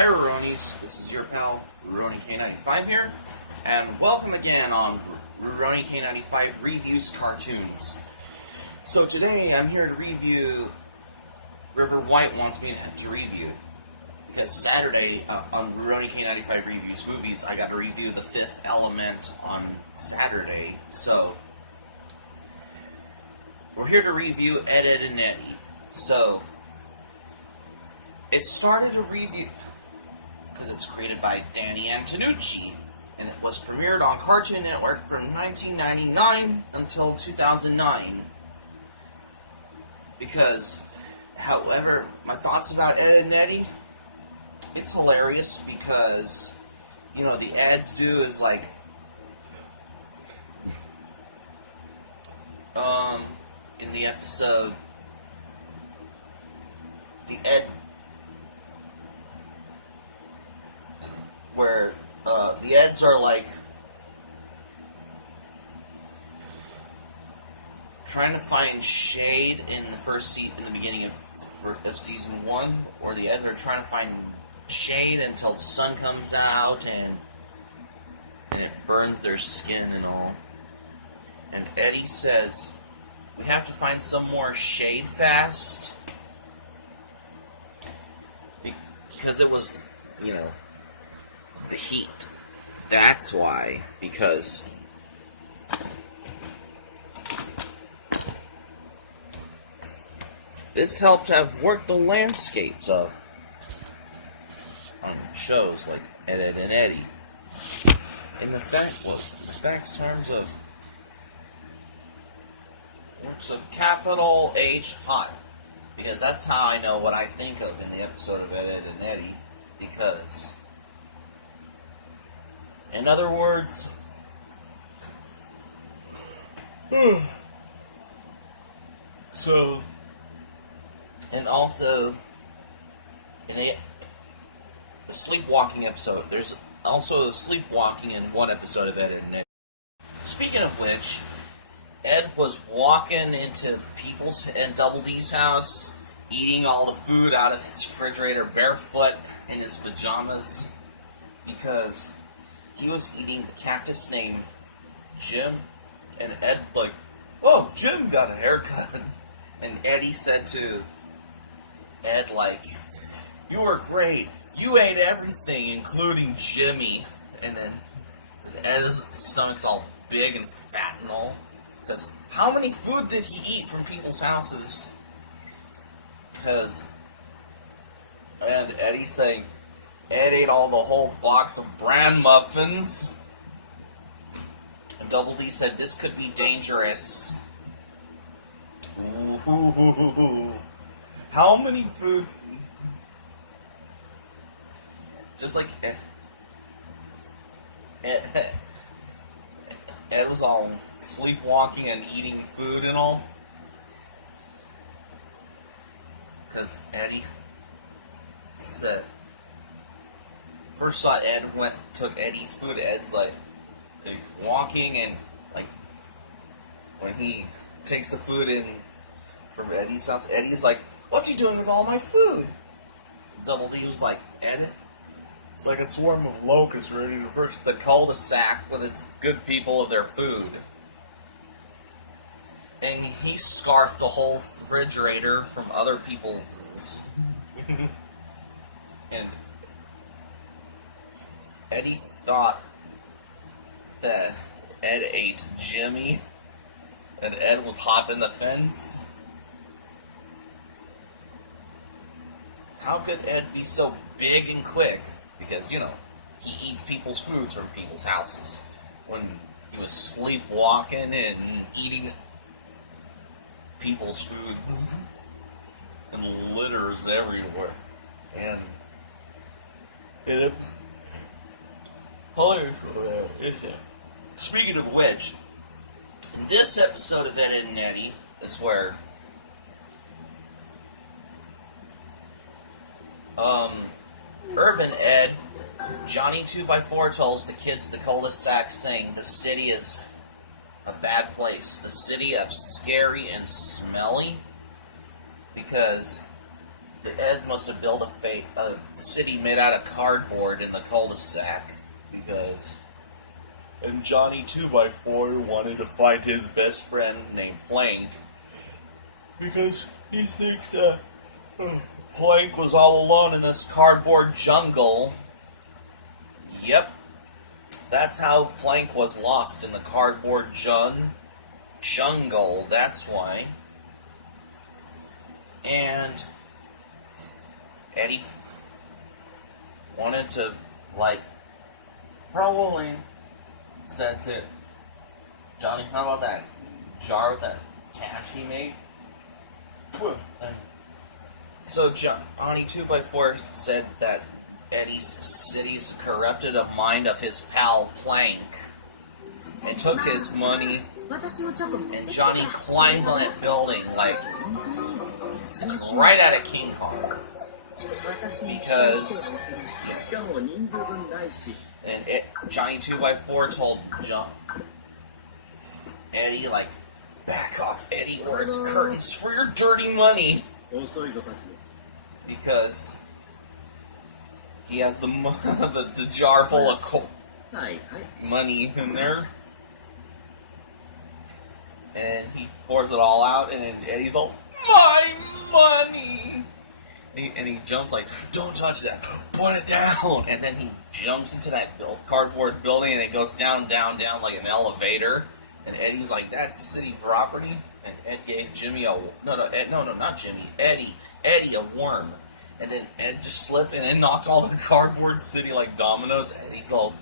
Hi Ruronis, this is your pal Ruroni-K95 here, and welcome again on Ruroni-K95 Reviews Cartoons. So today I'm here to review River White wants me to review, because Saturday on Ruroni-K95 Reviews Movies I got to review The Fifth Element on Saturday, so we're here to review Ed, Edd N Eddy. So it started a review because it's created by Danny Antonucci, and it was premiered on Cartoon Network from 1999 until 2009. Because, however, my thoughts about Ed, Edd N Eddy, it's hilarious because, you know, the ads do is like, in the episode, the Ed, where the Eds are like trying to find shade in the beginning of season 1, or the Eds are trying to find shade until the sun comes out and it burns their skin and all. And Eddie says, "We have to find some more shade fast." Because it was, you know, the heat. That's why. Because this helped have worked the landscapes of shows like Ed, Edd N Eddy. In the facts terms of works of capital H hot. Because that's how I know what I think of in the episode of Ed, Edd N Eddy. Because, in other words, so, and also, in the sleepwalking episode, there's also sleepwalking in one episode of Ed, Edd N Eddy. Speaking of which, Ed was walking into people's and Double D's house, eating all the food out of his refrigerator barefoot in his pajamas, because he was eating the cactus named Jim, and Ed like, "Oh, Jim got a haircut," and Eddie said to Ed like, "You were great. You ate everything, including Jimmy." And then Ed's stomach's all big and fat and all. Because how many food did he eat from people's houses? And Eddie's saying, Ed ate all the whole box of bran muffins. And Double D said, "This could be dangerous." Ooh, how many food? Just like Ed was all sleepwalking and eating food and all. Because Eddie said, first saw Ed took Eddie's food. Ed's like walking, and like when he takes the food in from Eddie's house, Eddie's like, "What's he doing with all my food?" Double D was like, "Ed, it's like a swarm of locusts ready to burst the cul-de-sac with its good people of their food." And he scarfed the whole refrigerator from other people's. And Eddie thought that Ed ate Jimmy, and Ed was hopping the fence. How could Ed be so big and quick? Because, you know, he eats people's foods from people's houses. When he was sleepwalking and eating people's foods, and litters everywhere. And it's hilarious. Speaking of which, in this episode of Ed, Edd N Eddy is where Urban Ed, Johnny 2x4, tells the kids at the cul-de-sac, saying the city is a bad place. The city of scary and smelly. Because the Eds must have built a city made out of cardboard in the cul-de-sac because. And Johnny 2x4 wanted to find his best friend named Plank because he thinks that Plank was all alone in this cardboard jungle. Yep, that's how Plank was lost in the cardboard jungle. That's why. And Eddie wanted to, probably said to Johnny, how about that jar with that cash he made? So Johnny 2x4 said that Eddie's city's corrupted a mind of his pal Plank and took his money, and Johnny climbs on that building right out of King Kong. Because Johnny 2x4 told Eddie, back off, Eddie, or it's curtains for your dirty money. Because he has the jar full of money in there. And he pours it all out, and Eddie's all, my money! And he jumps don't touch that, put it down! And then he jumps into that cardboard building, and it goes down like an elevator. And Eddie's like, that's city property? And Ed gave Jimmy Eddie a worm. And then Ed just slipped and then knocked all the cardboard city like dominoes. And he's all,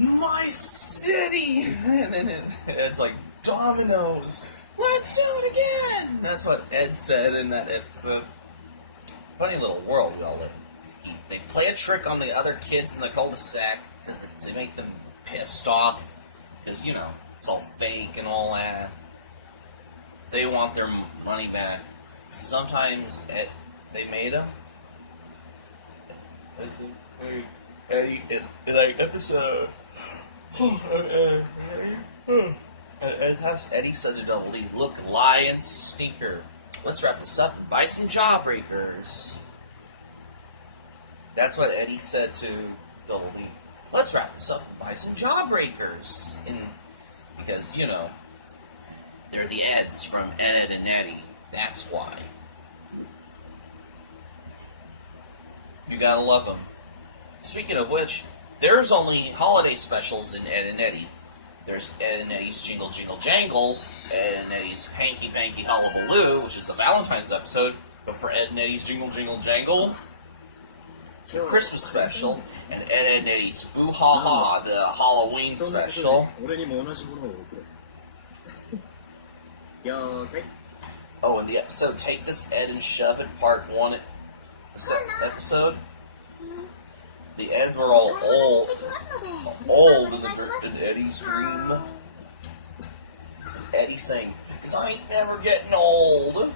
my city! And then Ed's like, dominoes! Let's do it again! That's what Ed said in that episode. Funny little world we all live in. They play a trick on the other kids in the cul-de-sac to make them pissed off. Because, it's all fake and all that. They want their money back. Sometimes they made them. Eddie, in episode. At times, Eddie said to Double D, look, lion sneaker. Let's wrap this up and buy some Jawbreakers. That's what Eddie said to Double D. Let's wrap this up and buy some Jawbreakers. Because, they're the Eds from Ed, Edd N Eddy. That's why. You gotta love them. Speaking of which, there's only holiday specials in Ed, Edd N Eddy. There's Ed, Edd N Eddy's Jingle Jingle Jangle, Ed, Edd N Eddy's Hanky Panky Hullabaloo, which is the Valentine's episode, but for Ed, Edd N Eddy's Jingle Jingle Jangle, Christmas special, and Ed, Edd N Eddy's Boo Ha Ha, the Halloween special. Oh, and the episode Take This Ed and Shove It Part 1 episode, the Eds were all old in Eddie's dream. Eddie saying, because I ain't never getting old.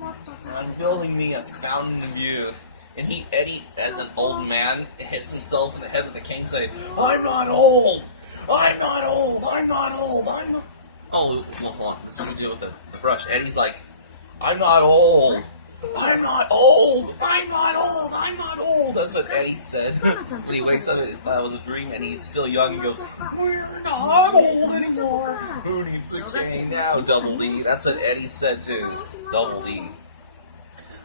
I'm building me a fountain of youth. And Eddie, as an old man, hits himself in the head with a cane saying, I'm not old! I'm not old! I'm not old! I'm not... Oh, hold on. Let's do it with the brush. Eddie's like, I'm not old! I'm not old! I'm not old! I'm not old! That's what Eddie said. When he wakes up, it was a dream, and he's still young, and goes, we're not old anymore! Who needs a cane now, Double D? That's what Eddie said to Double D.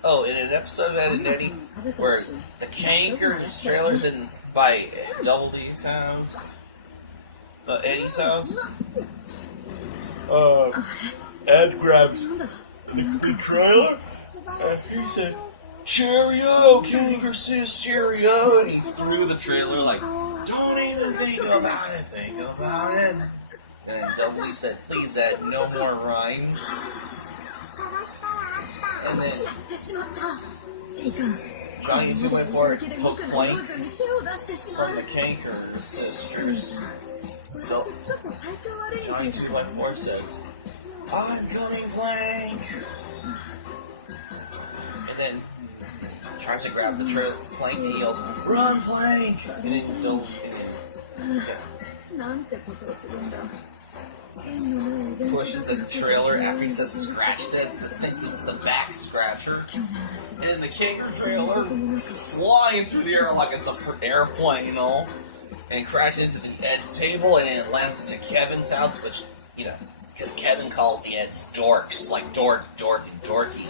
Oh, in an episode of Ed, Edd N Eddy, where the Cankers trailer's in by Double D's house, Eddie's house, Ed grabs the trailer, and he said, cheerio, Kanker says cheerio, and he threw the trailer like, don't even think about it, think about it. And Double D said, please Ed, no more rhymes. And then Johnny 2x4 took Plank from the Kanker sisters. So Johnny 2x4 says, I'm coming, Plank! And then tries to grab the trailer with Plank and he yells, run, Plank! And then pushes the trailer after he says scratch this, because thinking it's the back scratcher. And the kangaroo trailer flying through the air like it's an airplane, you know, and crashes into Ed's table, and it lands into Kevin's house, which, you know, because Kevin calls the Eds dorks, like dork, and dorky.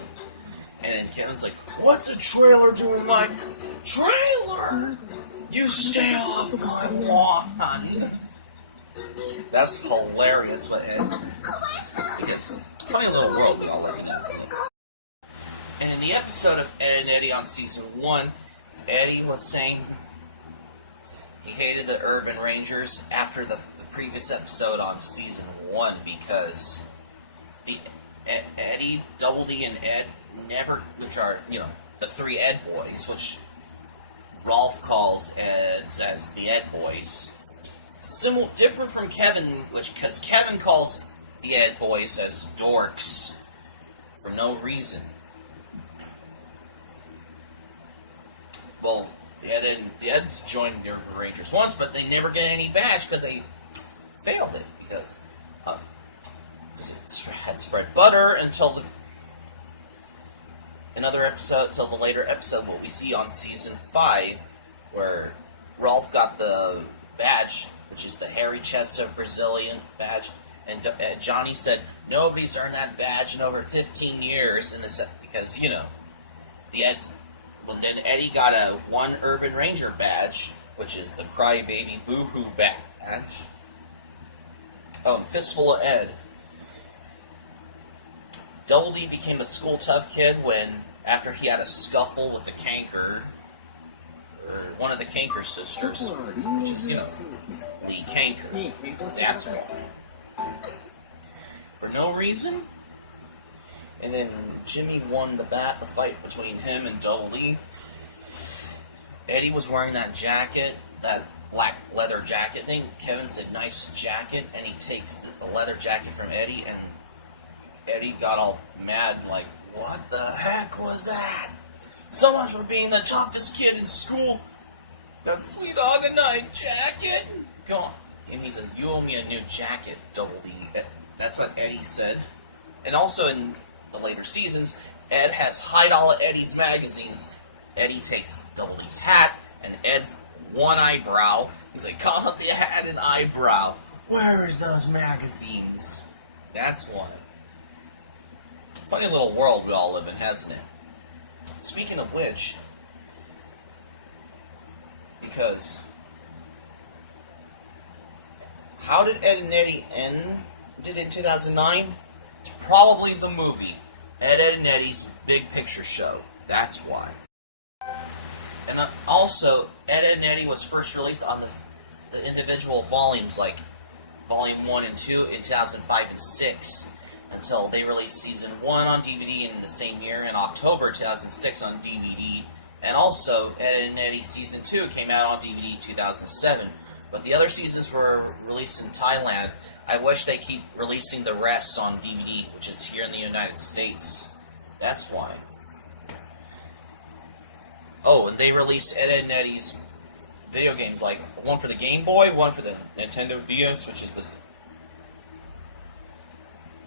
And Kevin's like, what's a trailer doing my trailer? You stay off my lawn. That's hilarious, but it's a funny little world we all live in. And in the episode of Ed and Eddy on season 1, Eddie was saying he hated the Urban Rangers after the previous episode on season 1 because Eddie, Double D, and Ed never, which are, you know, the 3 Ed boys, which Rolf calls Eds as the Ed boys. Different from Kevin, because Kevin calls the Ed boys as dorks for no reason. Well, the Eds joined the Urban Rangers once, but they never get any badge because they failed it, because it had spread butter until the later episode, what we see on season 5, where Rolf got the badge, which is the hairy chested Brazilian badge, and Johnny said nobody's earned that badge in over 15 years in this, because, you know, the Eds. Well, then Eddie got a 1 Urban Ranger badge, which is the Crybaby Boo-Hoo badge. Oh, Fistful of Ed. Double D became a school tough kid after he had a scuffle with the Canker, or one of the Canker sisters, which is, you know, Lee Canker. That's why. For no reason. And then Jimmy won the fight between him and Double D. Eddie was wearing that jacket, that black leather jacket thing. Kevin said, nice jacket, and he takes the leather jacket from Eddie, and Eddie got all mad, like, what the heck was that? So much for being the toughest kid in school. That sweet Organite jacket. Go on. And he said, you owe me a new jacket, Double D. That's what Eddie said. And also in the later seasons, Ed has Hide All of Eddie's magazines. Eddie takes Double D's hat, and Ed's one eyebrow. He's like, call up the hat and eyebrow. Where's those magazines? That's one. Funny little world we all live in, hasn't it? Speaking of which, because how did Ed and Eddy end in 2009? It's probably the movie, Ed, Edd n Eddy's Big Picture Show. That's why. And also, Ed, Edd n Eddy was first released on the individual volumes, like Volume 1 and 2 in 2005 and 6, until they released Season 1 on DVD in the same year, in October 2006 on DVD. And also, Ed, Edd n Eddy Season 2 came out on DVD in 2007. But the other seasons were released in Thailand. I wish they keep releasing the rest on DVD, which is here in the United States. That's why. Oh, and they released Ed, Edd n Eddy's video games, like one for the Game Boy, one for the Nintendo DS, which is the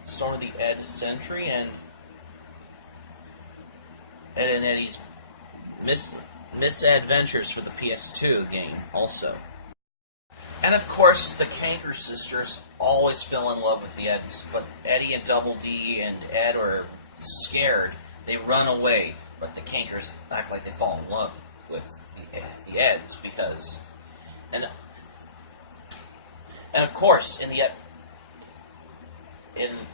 Storm of the Ed Century, and Ed, Edd n Eddy's Misadventures for the PS2 game, also. And of course, the Canker sisters always fell in love with the Eds, but Eddie and Double D and Ed are scared. They run away, but the Cankers act like they fall in love with the Eds, because... And of course, in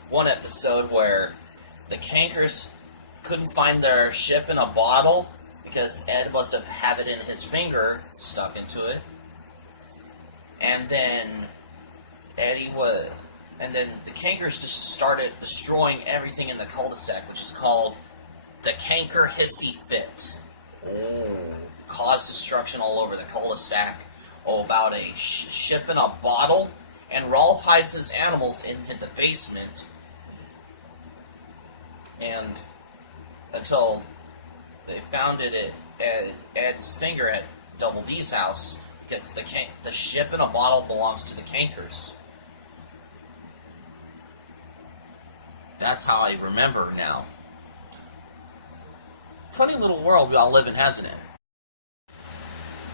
one episode where the Cankers couldn't find their ship in a bottle because Ed must have it in his finger, stuck into it. And then the Cankers just started destroying everything in the cul-de-sac, which is called the Canker Hissy Fit. Caused destruction all over the cul-de-sac. About a ship in a bottle, and Rolf hides his animals in the basement, and until they found it at Ed's finger at Double D's house, because the ship in a bottle belongs to the Cankers. That's how I remember now. Funny little world we all live in, hasn't it?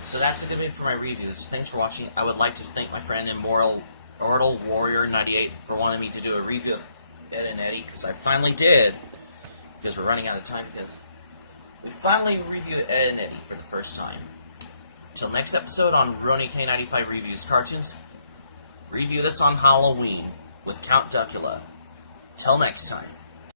So that's a good bit for my reviews. Thanks for watching. I would like to thank my friend ImmortalWarrior98 for wanting me to do a review of Ed Edd N Eddy, because I finally did. Because we're running out of time, because we finally reviewed Ed Edd N Eddy for the first time. Till next episode on Rony-K95 Reviews Cartoons, review this on Halloween with Count Duckula. Till next time.